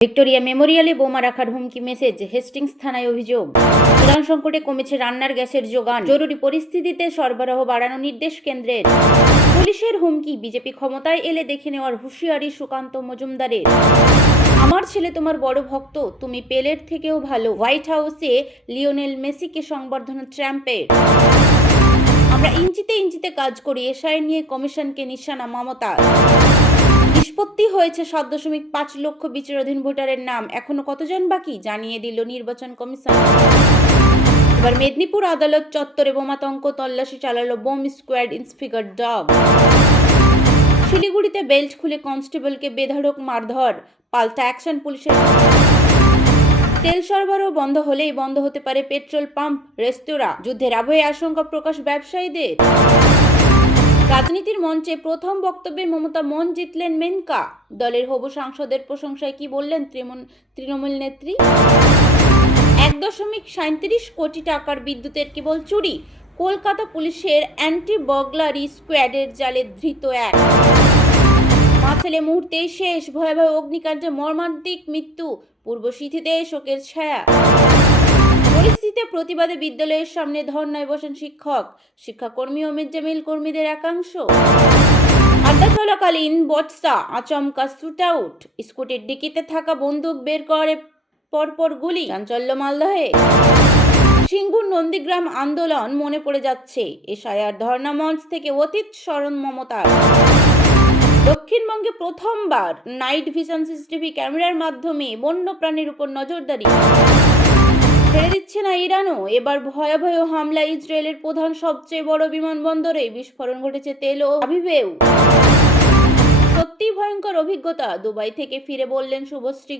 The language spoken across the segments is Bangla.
ভিক্টোরিয়া মেমোরিয়ালে বোমা রাখার হুমকি মেসেজ, হেস্টিংস থানায় অভিযোগ। প্রধান সংকটে কমেছে রান্নার গ্যাসের যোগান, জরুরি পরিস্থিতিতে সরবরাহ বাড়ানোর নির্দেশ কেন্দ্রের। পুলিশের হুমকি, বিজেপি ক্ষমতায় এলে দেখে নেওয়ার হুঁশিয়ারি সুকান্ত মজুমদারের। আমার ছেলে তোমার বড় ভক্ত, তুমি পেলের থেকেও ভালো। হোয়াইট হাউসে লিওনেল মেসিকে সংবর্ধনা ট্রাম্পের। আমরা ইঞ্চিতে ইঞ্চিতে কাজ করি, এসআই নিয়ে কমিশনকে নিশানা মমতার। নিষ্পত্তি হয়েছে 7.5 লক্ষ বিচারাধীন ভোটারের নাম, এখনো কতজন বাকি জানিয়ে দিল নির্বাচন কমিশন। এবার মেদিনীপুর আদালত চত্বরে বোমাতঙ্ক, তল্লাশি চালালো বোম স্কোয়াড ইন্সপেক্টর ডগ। শিলিগুড়িতে বেল্ট খুলে কনস্টেবলকে বেধড়ক মারধর, পাল্টা অ্যাকশন পুলিশের। তেল সরবরাহ বন্ধ হলেই বন্ধ হতে পারে পেট্রোল পাম্প, রেস্তোরাঁ। যুদ্ধের আবহে আশঙ্কা প্রকাশ ব্যবসায়ীদের। রাজনীতির মঞ্চে প্রথম বক্তব্যে মমতা মন জিতলেন মেনকা। দলের হবু সাংসদের প্রশংসায় কি বললেন তৃণমূল নেত্রী? 1.37 কোটি টাকার বিদ্যুতের কেবল চুরি, কলকাতা পুলিশের অ্যান্টি বার্গলারি স্কোয়াডের জালে ধৃত এক। মা ছেলে মুহূর্তেই শেষ, ভয়াবহ অগ্নিকাণ্ডে মর্মান্তিক মৃত্যু, পূর্ব সিথিতে শোকের ছায়া। পরিস্থিতিতে প্রতিবাদে বিদ্যালয়ের সামনে ধর্নায় বসেন শিক্ষাকর্মী ও মিড ডে মিল কর্মীদের একাংশ। আড্ডা চলাকালীন বচসা, আচমকা শুট আউট, স্কুটির ডিকিতে থাকা বন্দুক বের করে পরপর গুলি, চাঞ্চল্য মালদহে। সিঙ্গুর নন্দীগ্রাম আন্দোলন মনে পড়ে যাচ্ছে, এসআইআর ধর্না মঞ্চ থেকে অতীত স্মরণ মমতার। দক্ষিণবঙ্গে প্রথমবার নাইট ভিশন সিসিটিভি ক্যামেরার মাধ্যমে বন্যপ্রাণীর উপর নজরদারি। ছেড়ে দিচ্ছে না ইরানও, এবার ভয়াবহ হামলা ইসরায়েলের প্রধান সবচেয়ে বড় বিমানবন্দরে, বিস্ফোরণ ঘটেছে তেল ও আভিভেও। সত্যি ভয়ঙ্কর অভিজ্ঞতা, দুবাই থেকে ফিরে বললেন শুভশ্রী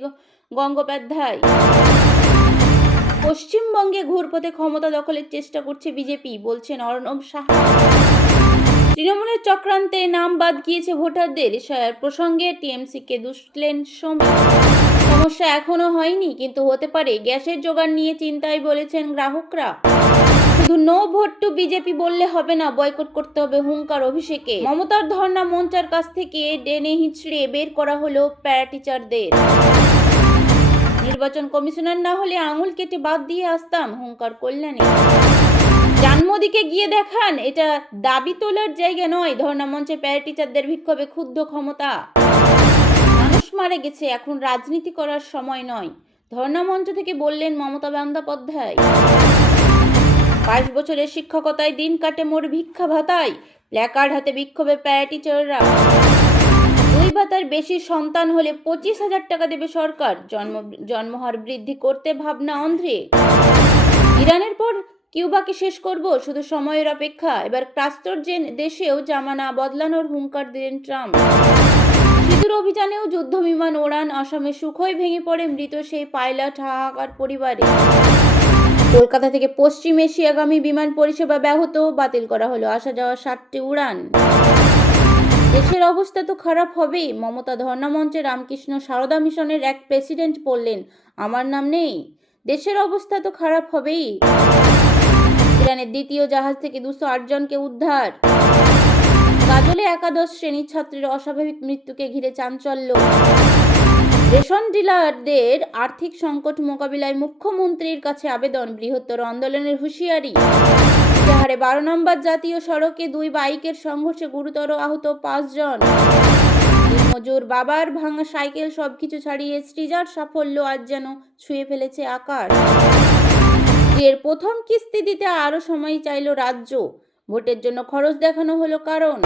গঙ্গোপাধ্যায়। পশ্চিমবঙ্গে ঘুরপথে ক্ষমতা দখলের চেষ্টা করছে বিজেপি, বলছেন অর্ণব সাহা। তৃণমূলের চক্রান্তে নাম বাদ গিয়েছে ভোটারদের, এসআইআর প্রসঙ্গে টিএমসিকে দুষলেন সমীর। সমস্যা এখনো হয়নি, কিন্তু হতে পারে। গ্যাসের জোগান নিয়ে চিন্তায় বলেছেন গ্রাহকরা। শুধু নো ভোট টু বিজেপি বললে হবে না, বয়কট করতে হবে হুঙ্কার অভিষেকে। মমতার ধর্ণা মঞ্চের কাছ থেকে টেনে হিঁচড়ে বের করা হলো প্যারা টিচারদের। নির্বাচন কমিশনার না হলে আঙুল কেটে বাদ দিয়ে আসতাম, হুঙ্কার কল্যাণী। জানমোদিকে গিয়ে দেখান, এটা দাবি তোলার জায়গা নয়। ধর্ণা মঞ্চে প্যারা টিচারদের বিক্ষোভে ক্ষুব্ধ ক্ষমতা। মানুষ মারা গেছে, এখন রাজনীতি করার সময় নয়, ধর্ণা মঞ্চ থেকে বললেন মমতা বন্দ্যোপাধ্যায়। 22 বছরের শিক্ষকতায় দিন কাটে মোর ভিক্ষা ভাতায়, প্ল্যাকার্ড হাতে বিক্ষোভে প্যারা টিচাররা। 2 ভাতার বেশি সন্তান হলে 25,000 টাকা দেবে সরকার, জন্মহার বৃদ্ধি করতে ভাবনা অন্ধ্রে। ইরানের পর কিউবাকে শেষ করব, শুধু সময়ের অপেক্ষা। এবার কাস্ত্রোর দেশেও জামানা বদলানোর হুঙ্কার দিলেন ট্রাম্প। সিঁদুর অভিযানেও যুদ্ধ বিমান ওড়ান, আসামে সুখোই ভেঙে পড়ে মৃত সেই পাইলট, হাহাকার পরিবারে। কলকাতা থেকে পশ্চিম এশিয়াগামী বিমান পরিষেবা ব্যাহত, বাতিল করা হলো আসা যাওয়া 60টি উড়ান। দেশের অবস্থা তো খারাপ হবেই। মমতা ধর্ণা মঞ্চে রামকৃষ্ণ সারদা মিশনের এক প্রেসিডেন্ট বললেন, আমার নাম নেই, দেশের অবস্থা তো খারাপ হবেই। ইরানের দ্বিতীয় জাহাজ থেকে 208 জনকে উদ্ধার। গাজলে একাদশ শ্রেণীর ছাত্রের অস্বাভাবিক মৃত্যুকে ঘিরে চাঞ্চল্য। রেশন ডিলারদের আর্থিক সংকট মোকাবিলায় মুখ্যমন্ত্রীর কাছে আবেদন, বৃহত্তর আন্দোলনের হুঁশিয়ারি। ইটাহারে 12 নম্বর জাতীয় সড়কে 2 বাইকের সংঘর্ষে গুরুতর আহত 5 জন। দিনমজুর বাবার ভাঙা সাইকেল, সবকিছু ছাড়িয়ে সৃজার সাফল্য আজ যেন ছুঁয়ে ফেলেছে আকাশ। এর প্রথম কিস্তি দিতে আরো সময় চাইল রাজ্য, ভোটের জন্য খরচ দেখানো হলো কারণ।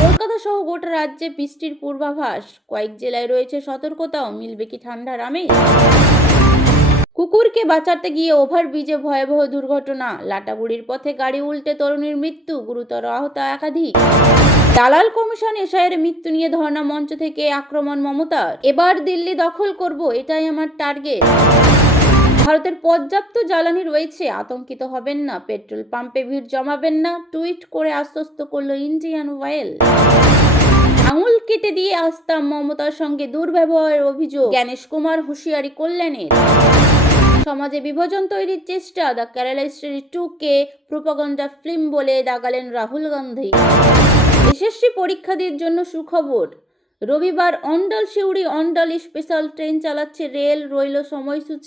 কলকাতা সহ গোটা রাজ্যে বৃষ্টির পূর্বাভাস, কয়েক জেলায় রয়েছে সতর্কতাও, মিলবে কি ঠান্ডার আমেজ? কুকুরকে বাঁচাতে গিয়ে ওভারব্রিজে ভয়াবহ দুর্ঘটনা, লাটাগুড়ির পথে গাড়ি উল্টে তরুণীর মৃত্যু, গুরুতর আহত একাধিক। দালাল কমিশন এসআইয়ের মৃত্যু নিয়ে ধর্ণা মঞ্চ থেকে আক্রমণ মমতার। এবার দিল্লি দখল করব, এটাই আমার টার্গেট। ভারতের পর্যাপ্ত জ্বালানি রয়েছে, আতঙ্কিত হবেন না, পেট্রোল পাম্পে ভিড় জমাবেন না, টুইট করে আশ্বস্ত করল ইন্ডিয়ান অয়েল। আঙুল কেটে দিয়ে আসতাম, মমতার সঙ্গে দুর্ব্যবহারের অভিযোগ, জ্ঞানেশ কুমার হুঁশিয়ারি কল্যাণের। সমাজে বিভাজন তৈরির চেষ্টা, দ্য কেরালা স্টোরি 2কে প্রোপাগান্ডা ফিল্ম বলে দাগালেন রাহুল গান্ধী। এসএসসি পরীক্ষার্থীর জন্য সুখবর, রবিবার অন্ডাল সিউড়ি অন্ডাল স্পেশাল ট্রেন চালাচ্ছে রেল, রইল সময়সূচি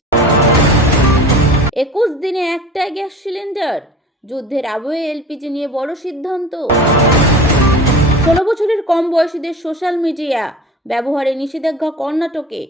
21 দিনে একটাই গ্যাস সিলিন্ডার। যুদ্ধের আবহে এলপিজি নিয়ে বড় সিদ্ধান্ত। 16 বছরের কম বয়সীদের সোশ্যাল মিডিয়া ব্যবহারে নিষেধাজ্ঞা কর্ণাটকে।